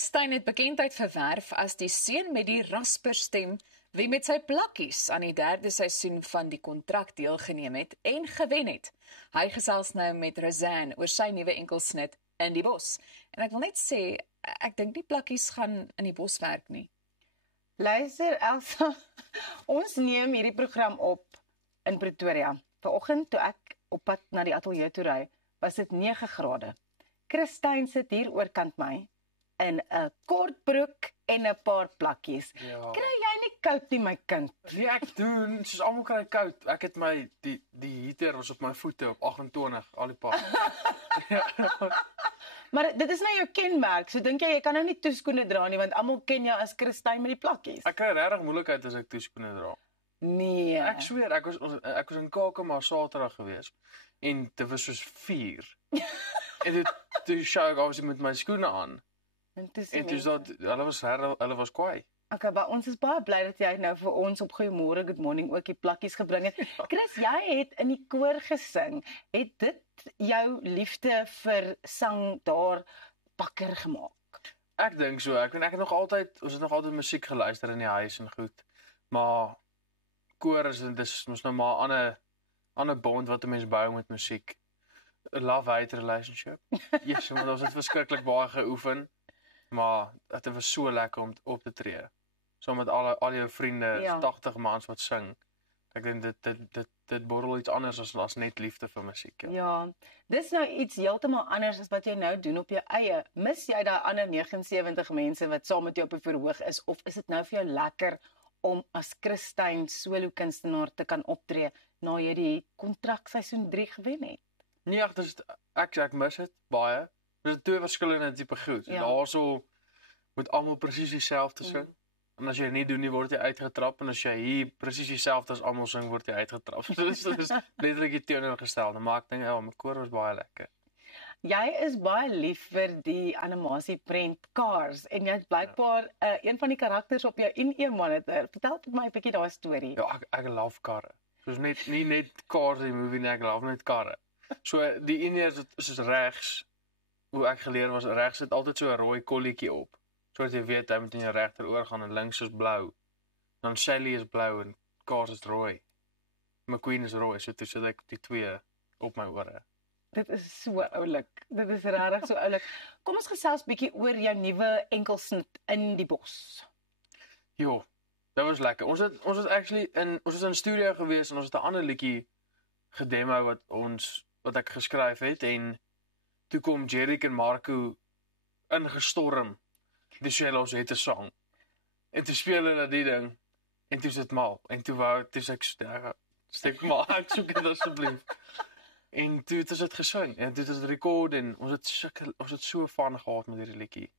Steyn het bekendheid verwerf as die seun met die rasperstem wie met sy plakkies aan die 3de seisoen van die kontrak deelgeneem het en gewen het. Hy gesels nou met Roseanne oor sy nuwe enkelsnit In die Bos. En ek wil net sê, ek dink die plakkies gaan in die bos werk nie. Luister Elsa, ons neem hierdie program op in Pretoria. Vanoggend toe ek op pad na die ateljee toe ry, was dit 9 grade. Chris Steyn sit hier oorkant my in 'n kort broek en 'n paar plakkies. Ja. Kry jy nie koud nie, my kind? Nee, ek doen, soos almal kry koud. Ek het die heater was op my voete op 28, al die pad. Maar dit is nou jou kenmerk, so dink jy kan nou nie toeskoene dra nie, want almal ken jou as Chris Steyn met die plakkies. Ek kry regtig moeilikheid as ek toeskoene dra. Nee. Ek sweer, ek was in Kakamas Saterdag gewees en dit was soos 4. En toe sjou ek obviously met my skoene aan. En En toe hulle was kwaai. Okay, maar ons is baie bly dat jy nou vir ons op Goeiemôre, Good Morning ook die plakkies gebring het. Chris, jy het in die koor gesing. Het dit jou liefde vir sang daar wakker gemaak? Ek dink so. Ons het nog altyd musiek geluister in die huis en goed. Maar koor dis mos nou maar 'n ander bond wat 'n mens bou met musiek. 'n Love-hate relationship. Yes, want ons het verskriklik baie geoefen. Maar dit was so lekker om op te tree. So met al jou vriende, Ja. 80 mans wat sing. Ek dink dit borrel iets anders as net liefde vir musiek. Ja. Ja, dis nou iets heeltemal anders as wat jy nou doen op jou eie. Mis jy daai ander 79 mense wat saam met jou op 'n verhoog is, of is dit nou vir jou lekker om as Chris Steyn solo kunstenaar te kan optree na jy die kontrak seisoen 3 gewen het? Nee, ek mis dit baie. Dis 2 verskillende tipe goed. Ja. Daarso moet almal presies dieselfde sing. En as jy nie doen nie, word jy uitgetrap, en as jy hier presies dieselfde as almal sing, word jy uitgetrap. So dis letterlik die teenoorgestelde, maar ek dink my koor was baie lekker. Jy is baie lief vir die animasieprent Cars en jy het blykbaar een van die karakters op jou IE monitor. Vertel vir my 'n bietjie daai storie. Ja, ek love karre. Soos nie net Cars die movie nie, ek love net karre. So die IE is regs, hoe ek geleer was, regs sit altyd so 'n rooi kolletjie op. Sodat jy weet hy moet in jou regteroor gaan en links is blou. Dan Shelly is blou en Cars is rooi. McQueen is rooi, so toe sit ek die 2 op my ore. Dit is so oulik. Dit is regtig so oulik. Kom ons gesels bietjie oor jou nuwe enkelsnit In die Bos. Jo, dit was lekker. Ons het actually ons was in studio gewees en ons het 'n ander liedjie gedemo wat ek geskryf het, en toe kom Jerick en Marco ingestorm. Die Shellos het 'n sang. En toe speel hulle die ding en toe is dit mal. En toe sê ek steek maar, ek soek dit asseblief. En toe het ons dit gesing en toe het ons dit rekord en ons het so van gehad met hierdie liedjie.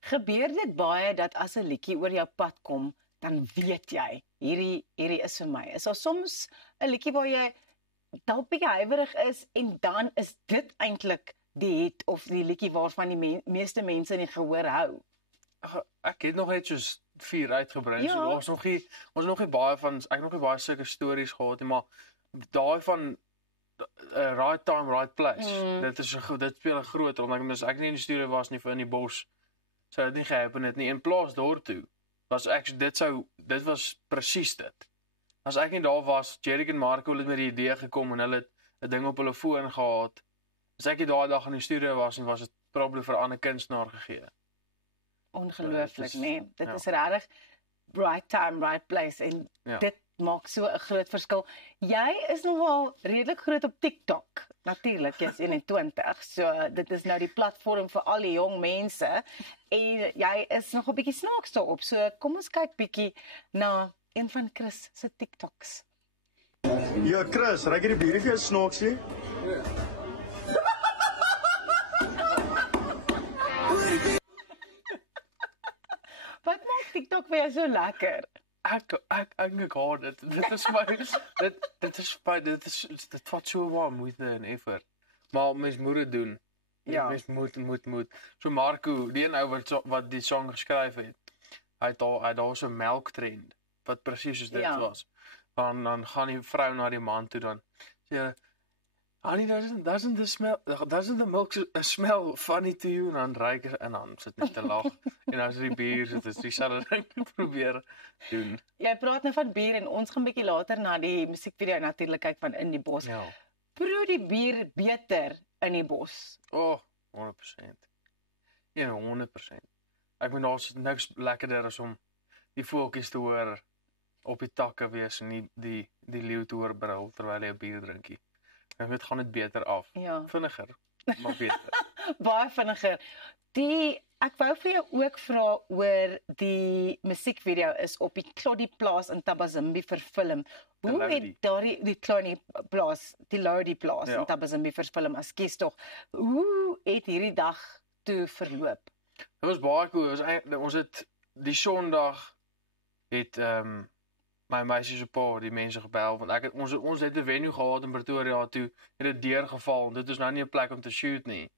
Gebeur dit baie dat as 'n liedjie oor jou pad kom, dan weet jy, hierdie is vir my. Is daar soms 'n liedjie waar jy dalk bietjie huiwerig is en dan is dit eintlik die hit of die liedjie waarvan die meeste mense nie gehoor hou? Ek het nog net soos 4 uitgebring. Ja. So ons nog nie baie van, ek het nog nie baie sulke stories gehad nie, maar daai van Right Time, Right Place. Dit speel 'n groot rol. Omdat ek nie in die studio was nie vir In die Bos, sou dit nie gehappen het nie. In plaas daartoe was dit was presies dit. As ek nie daar was, Jerick en Marco het met die idee gekom en hulle het 'n ding op hulle foon gehad. As ek nie daai dag in die studio was nie, was dit probably vir 'n ander kunstenaar gegee. Ongelooflik, nee. Dit ja. is regtig right time, right place en Ja. dit maak so 'n groot verskil. Jy is nogal redelik groot op TikTok. Natuurlik, jy's 21. So dit is nou die platform vir al die jong mense en jy is nog 'n bietjie snaaks daarop. So kom ons kyk bietjie na een van Chris se TikToks. Ja, Chris, raak jy die bier vir jou snaaksie? Wat maak TikTok vir jou so lekker? Ek haat dit. Dit vat so baie moeite en effort. Maar mens moet dit doen. Ja. Mens moet. So Marco, die een ou wat die song geskryf het, hy het daar so 'n melktrend wat presies soos dit Ja. was. Dan gaan die vrou na die man toe dan sê Honey, doesn't the milk smell funny to you? En dan ruik en dan sit net te lag. En as die bier sit, is dieselfde ding probeer doen. Jy praat nou van bier en ons gaan bietjie later na die musiekvideo natuurlik kyk van In die Bos. Ja. Proe die bier beter in die bos. Oh, 100%. Ja, 100%. Ek bedoel daar's niks lekkerder as om die voeltjies te hoor op die takke wees en nie die leeu te hoor brul terwyl jy 'n bier drinkie. En dit gaan net beter af. Ja. Vinniger, maar beter. Baie vinniger. Ek wou vir jou ook vra oor die musiekvideo is op die Kloddy plaas in Tabazimbi verfilm. Hoe Lodi. het daardie die Kloddy plaas, die Lodi plaas Ja. in Tabazimbi verfilm as kies tog? Hoe het hierdie dag toe verloop? Dit was baie cool. Ons het die Sondag het my meisie se pa die mense gebel want ons het 'n venue gehad in Pretoria toe het dit deurgeval en dit is nou nie 'n plek om te shoot nie.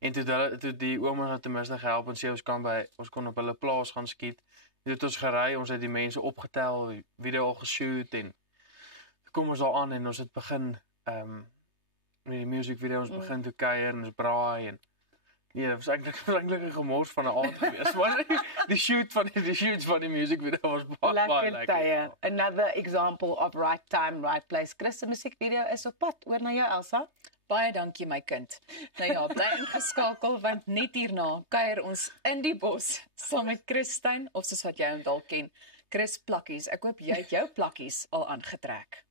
En toe die ouma het ten minste gehelp en sê ons kon op hulle plaas gaan skiet. Dit het ons gery, ons het die mense opgetel, die video al geshoot en kom ons daar aan en ons het begin met die musiekvideo ons begin te kuier en ons braai en ja, dit was eintlik 'n gemors van 'n aand gewees. Maar die shoots van die musiekvideo was baie Lekker lekker. tye. Ja. Another example of right time, right place. Chris se musiekvideo is op pad. Oor na jou, Elsa. Baie dankie my kind. Nou ja, bly ingeskakel want net hierna kuier ons in die bos saam met Christyn of soos wat jy hom dalk ken, Chris Plakkies. Ek hoop jy het jou plakkies al aangetrek.